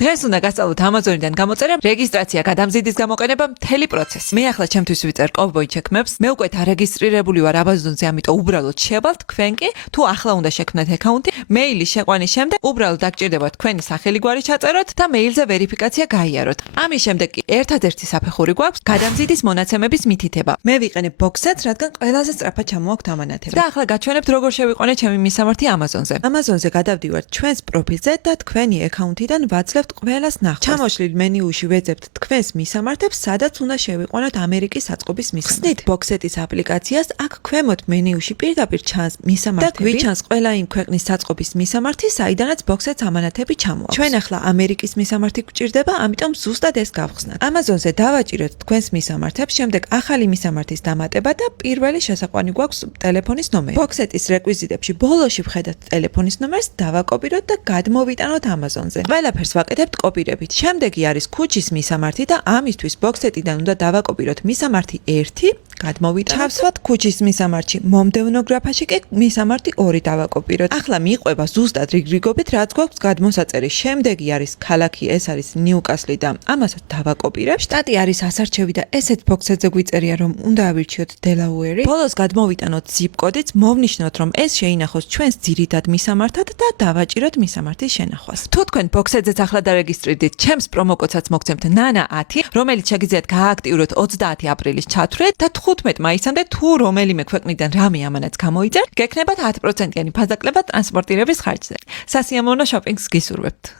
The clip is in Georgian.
დღეს უნდა გასწავლოთ Amazon-დან გამოწერა, რეგისტრაცია, გადამზიდის გამოყენება, მთელი პროცესი. მე ახლა ჩემთვის ვიწერ კოვბოი ჩექმებს. მე უკვე დარეგისტრირებული ვარ Amazon-ზე, ამიტომ უბრალოდ შევალთ თქვენ კი, თუ ახლა უნდა შექმნათ აკაუნტი, მეილის შეყვანის შემდეგ უბრალოდ დაგჭირდება თქვენი სახელი გვარი ჩაწეროთ და მეილზე ვერიფიკაცია გაიაროთ. ამის შემდეგ კი ერთადერთი საფეხური გვაქვს გადამზიდის მონაცემების მითითება. მე ვიყენებ Boxset, რადგან ყველაზე სწრაფად ჩამოაქვთ ამანათები. და ახლა გაჩვენებთ როგორ შევიყვანე ჩემი მისამართი Amazon-ზე. Amazon-ზე გადავდივართ ჩვენს პროფილზე და თქვენი აკაუნტიდან ვაძლევთ ყველას ნახვას. ჩამოშლილ მენიუში ვეძებთ თქვენს მისამართებს, სადაც უნდა შევიყვანოთ ამერიკის საწყობის მისამართი. Boxset-ის აპლიკაციას აქ ქვემოთ მენიუში პირდაპირ ჩანს მისამართები და გვიჩანს ყველა იმ ქვეყნის საწყობის მისამართი, საიდანაც Boxset-ს ამანათები ჩამოაქვს. ჩვენ ახლა ამერიკის მისამართი გვჭირდება, ამიტომ ზუსტად ეს გავხსნათ. Amazon-ზე დავაჭიროთ თქვენს მისამართებს, შემდეგ ახალი მისამართის დამატება და პირველი შესაყვანი გვაქვს ტელეფონის ნომერი. Boxset-ის რეკვიზიტებში ბოლოში ვხედავთ ტელეფონის ნომერს, დავაკოპიროთ და გადმოვიტანოთ Amazon-ზე. ყველაფერს ვაკეთებთ კოპირებით. შემდეგი არის ქუჩის მისამართი და ამისთვის Boxset-იდან უნდა დავაკოპიროთ მისამართი 1, გადმოვიტანოთ. ჩავსვათ ქუჩის მისამართში. მომდევნო გრაფაში კი მისამართი 2 დავაკოპიროთ. ახლა მიყვება ზუსტად რიგრიგობით, რაც გვაქვს გადმოსაწერი. შემდეგი არის ქალაქი, ეს არის ნიუკასლი და ამასაც დავაკოპირებ. შტატი არის ასარჩევი და ესეც Boxset-ზე გვიწერია, რომ უნდა ავირჩიოთ Delaware-ი. ბოლოს გადმოვიტანოთ zip კოდიც, მოვნიშნოთ, რომ ეს შეინახოს ჩვენს ძირითად მისამართად და დავაჭიროთ მისამართის შენახვას. თუ თქვენ Boxset-ზეც ახლა დარეგისტრირდით, ჩემს პრომოკოდსაც მოგცემთ NANA10, რომელიც შეგიძლიათ გააქტიუროთ 30 აპრილის ჩათვლით და 15 მაისამდე თუ რომელიმე ქვეყნიდან რამე ამანაც გამოიწერთ, გექნებათ 10%-იანი ფასდაკლება ტრანსპორტირების ხარჯზე. სასიამოვნო შოპინგს გისურვებთ.